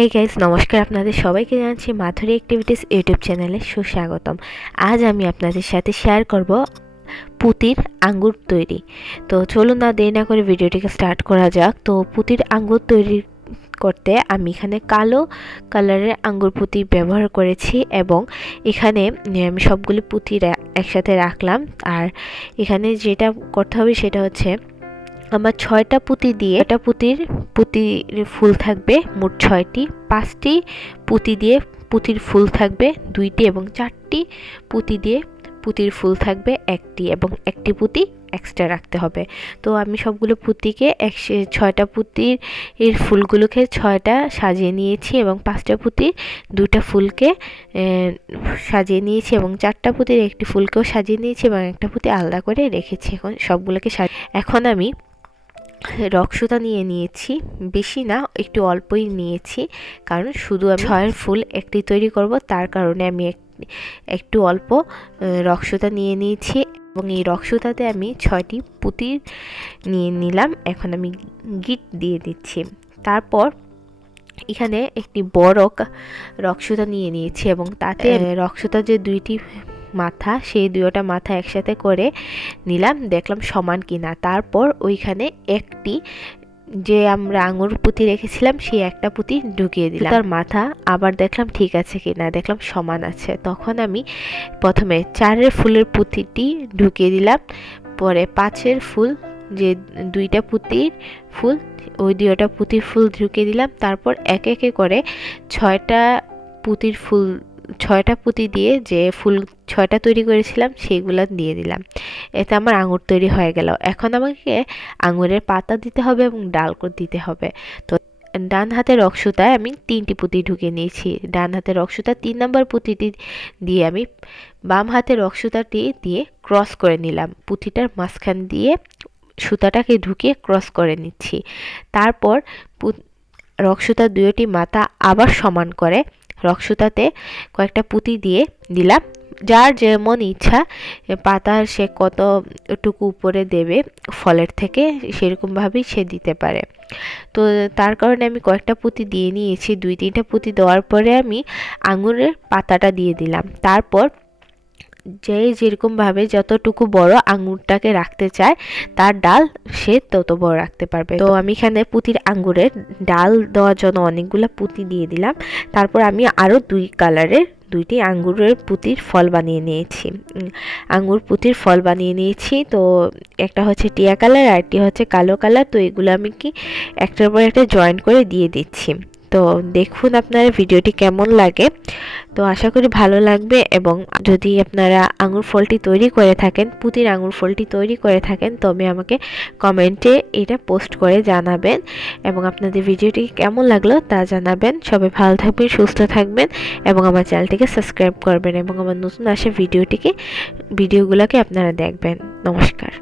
Hey guys, নমস্কার। আপনাদের সবাইকে জানাচ্ছি মাধুরী অ্যাক্টিভিটিস ইউটিউব চ্যানেলে সুস্বাগতম। আজ আমি আপনাদের সাথে শেয়ার করব পুতির আঙ্গুর তৈরি। তো চলুন না দেরি না করে ভিডিওটিকে স্টার্ট করা যাক। তো পুতির আঙ্গুর তৈরি করতে আমি এখানে কালো কালারের আঙ্গুর পুঁতি ব্যবহার করেছি এবং এখানে আমি সবগুলি পুঁতি একসাথে রাখলাম। আর এখানে যেটা করতে হবে সেটা হচ্ছে আমার 6টা পুঁতি দিয়ে এটা পুঁতির ফুল থাকবে মোট 6টি, 5টি পুঁতি দিয়ে পুঁতির ফুল থাকবে 2টি এবং 4টি পুঁতি দিয়ে পুঁতির ফুল থাকবে 1টি এবং 1টি পুঁতি এক্সট্রা রাখতে হবে। তো আমি সবগুলো পুঁতিকে 6টা পুঁতির ফুলগুলোকে 6টা সাজিয়ে নিয়েছি এবং 5টা পুঁতির 2টা ফুলকে সাজিয়ে নিয়েছি এবং 4টা পুঁতির একটি ফুলকেও সাজিয়ে নিয়েছি এবং একটা পুঁতি আলাদা করে রেখেছি। এখন সবগুলোকে এখন আমি রক্সুতা নিয়ে নিয়েছি, বেশি না, একটু অল্পই নিয়েছি, কারণ শুধু আমি 6 ফুল একটি তৈরি করব, তার কারণে আমি একটু অল্প রক্সুতা নিয়ে নিয়েছি এবং এই রক্সুতাতে আমি 6টি পুঁতি নিয়ে নিলাম। এখন আমি গিট দিয়ে দিচ্ছি। তারপর এখানে একটি বড় রক্সুতা নিয়ে নিয়েছি এবং তাতে রক্সুতা যে 2টি মাথা, সেই 2টা মাথা একসাথে করে নিলাম, দেখলাম সমান কিনা। তারপর ওইখানে একটি যে আমরা আঙুর পুঁতি রেখেছিলাম সেই একটা পুঁতি ঢুকিয়ে দিলাম, তার মাথা আবার দেখলাম ঠিক আছে কিনা, দেখলাম সমান আছে। তখন আমি প্রথমে 4 ফুলের পুঁতিটি ঢুকিয়ে দিলাম, পরে 5 ফুল যে 2টা পুঁতির ফুল, ওই 2টা পুঁতির ফুল ঢুকিয়ে দিলাম। তারপর এক একে করে 6টা পুঁতির ফুল, 6টা পুঁতি দিয়ে যে ফুল 6টা তৈরি করেছিলাম সেইগুলো দিয়ে দিলাম। এতে আমার আঙুর তৈরি হয়ে গেল। এখন আমাকে আঙুরের পাতা দিতে হবে এবং ডাল দিতে হবে। তো ডান হাতের রক্সুতায় আমি 3টি পুঁতি ঢুকিয়ে নিয়েছি। ডান হাতের রক্সুতা 3 নম্বর পুঁতিটি দিয়ে আমি বাম হাতের রক্সুতাটি দিয়ে ক্রস করে নিলাম। পুঁতিটার মাঝখান দিয়ে সুতাটাকে ঢুকিয়ে ক্রস করে নিচ্ছি। তারপর রক্সুতার 2টি মাথা আবার সমান করে রক্সুতাতে কয়েকটা পুঁতি দিয়ে দিলাম। যার যেমন ইচ্ছা পাতার সে কতটুকু উপরে দেবে ফলের থেকে, সেরকমভাবেই সে দিতে পারে। তো তার কারণে আমি কয়েকটা পুঁতি দিয়ে নিয়েছি। 2-3টা পুঁতি দেওয়ার পরে আমি আঙুরের পাতাটা দিয়ে দিলাম। তারপর যে যেরকমভাবে যতটুকু বড় আঙুরটাকে রাখতে চায় তার ডাল সে তত বড় রাখতে পারবে। তো আমি এখানে পুঁতির আঙুরের ডাল দেওয়ার জন্য অনেকগুলো পুঁতি দিয়ে দিলাম। তারপর আমি আরও 2 কালারের 2টি আঙ্গুরের পুঁতির ফল বানিয়ে নিয়েছি। আঙ্গুর পুঁতির ফল বানিয়ে নিয়েছি। তো একটা হচ্ছে টিয়া কালার আর একটি হচ্ছে কালো কালার। তো এগুলো আমি একটার পর একটা জয়েন করে দিয়ে দিচ্ছি। তো দেখুন আপনারা ভিডিওটি কেমন লাগে। তো আশা করি ভালো লাগবে এবং যদি আপনারা আঙুর ফলটি তৈরি করে থাকেন, পুঁতির আঙুর ফলটি তৈরি করে থাকেন, তবে আমাকে কমেন্টে এটা পোস্ট করে জানাবেন এবং আপনাদের ভিডিওটি কেমন লাগলো তা জানাবেন। সবাই ভালো থাকবেন, সুস্থ থাকবেন এবং আমার চ্যানেলটিকে সাবস্ক্রাইব করবেন এবং আমার নতুন আসা ভিডিওগুলোকে আপনারা দেখবেন। নমস্কার।